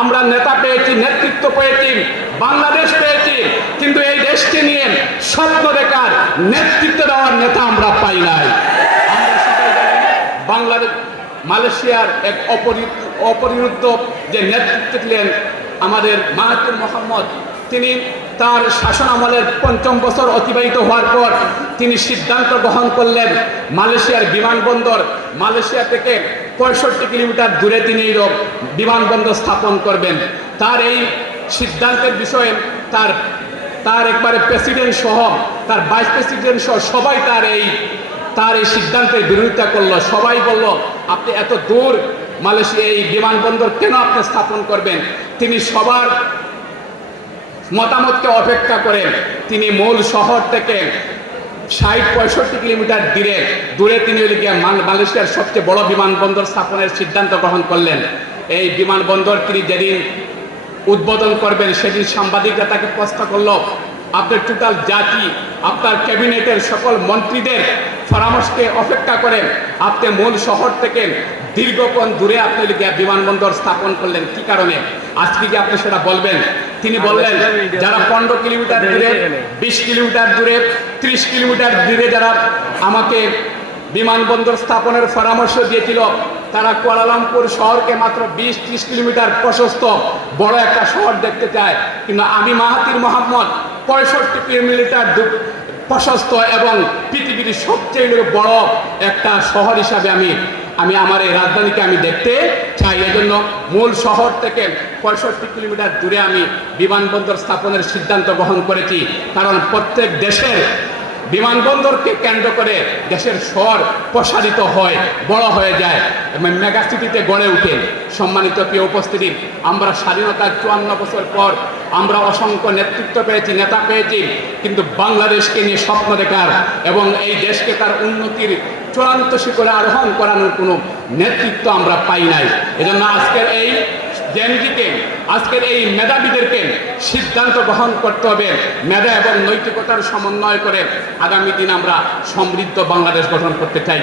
আমরা নেতা পেয়েছি, নেতৃত্ব পেয়েছি, বাংলাদেশ পেয়েছি, কিন্তু এই দেশকে নিয়ে স্বপ্ন দেখার, নেতৃত্ব দেওয়ার নেতা আমরা পাই নাই। আমরা সবাই জানি বাংলাদেশ মালয়েশিয়ার এক অপরিণত যে নেতৃত্ব ছিলেন আমাদের মাহাথির মোহাম্মদ, তিনি তার শাসন আমলের ৫ম বছর অতিবাহিত হওয়ার পর তিনি সিদ্ধান্ত গ্রহণ করলেন মালয়েশিয়ার বিমানবন্দর, মালয়েশিয়া থেকে ৬৫ কিলোমিটার দূরে তিনি বিমানবন্দর স্থাপন করবেন। তার এই সিদ্ধান্তের বিষয়ে তার একবারে প্রেসিডেন্ট সহ, তার ভাইস প্রেসিডেন্ট সহ সবাই তার এই সিদ্ধান্তের বিরোধিতা করলো। সবাই বলল, আপনি এত দূর মালয়েশিয়া এই বিমানবন্দর কেন আপনি স্থাপন করবেন? তিনি সবার মতামতকে অপেক্ষা করেন তিনি মূল শহর থেকে ৬০-৬৫ কিলোমিটার দূরে তিনি মালয়েশিয়ার সবচেয়ে বড় বিমানবন্দর স্থাপনের সিদ্ধান্ত গ্রহণ করলেন। এই বিমানবন্দর তিনি যেদিন উদ্বোধন করবেন সেদিন সাংবাদিকরা তাকে প্রশ্ন করল, আপনার টোটাল জাতি, আপনার ক্যাবিনেটের সকল মন্ত্রীদের পরামর্শকে অপেক্ষা করেন আপনি মূল শহর থেকে দীর্ঘক্ষণ দূরে আপনি বিমানবন্দর স্থাপন করলেন, কি কারণে? আজকে কি আপনি সেটা বলবেন? তিনি বললেন, যারা ১৫ কিলোমিটার দূরে, ২০ কিলোমিটার দূরে, ৩০ কিলোমিটার দূরে যারা আমাকে বিমানবন্দর স্থাপনের পরামর্শ দিয়েছিল, তারা কুয়ালালামপুর শহরকে মাত্র ২০-৩০ কিলোমিটার প্রশস্ত বড় একটা শহর দেখতে চায়, কিন্তু আমি মাহাথির মোহাম্মদ ৬৫ কিলোমিটার প্রশস্ত এবং পৃথিবীর সবচেয়ে বড় একটা শহর হিসাবে আমি আমার এই রাজধানীকে আমি দেখতে চাই। এজন্য মূল শহর থেকে ৬৫ কিলোমিটার দূরে আমি বিমানবন্দর স্থাপনের সিদ্ধান্ত গ্রহণ করেছি। কারণ প্রত্যেক দেশের বিমানবন্দরকে কেন্দ্র করে দেশের শহর প্রসারিত হয়, বড় হয়ে যায় এবং মেগাসিটিতে গড়ে ওঠে। সম্মানিত প্রিয় উপস্থিতি, আমরা স্বাধীনতার ৫৪ বছর পর আমরা অসংখ্য নেতৃত্ব পেয়েছি, নেতা পেয়েছি, কিন্তু বাংলাদেশকে নিয়ে স্বপ্ন দেখার এবং এই দেশকে তার উন্নতির চূড়ান্ত শিখরে আরোহণ করানোর কোনো নেতৃত্ব আমরা পাই নাই। এজন্য আজকের এই জেনজিকে, আজকের এই মেধাবীদেরকে সিদ্ধান্ত গ্রহণ করতে হবে, মেধা এবং নৈতিকতার সমন্বয় করে আগামী দিন আমরা সমৃদ্ধ বাংলাদেশ গঠন করতে চাই।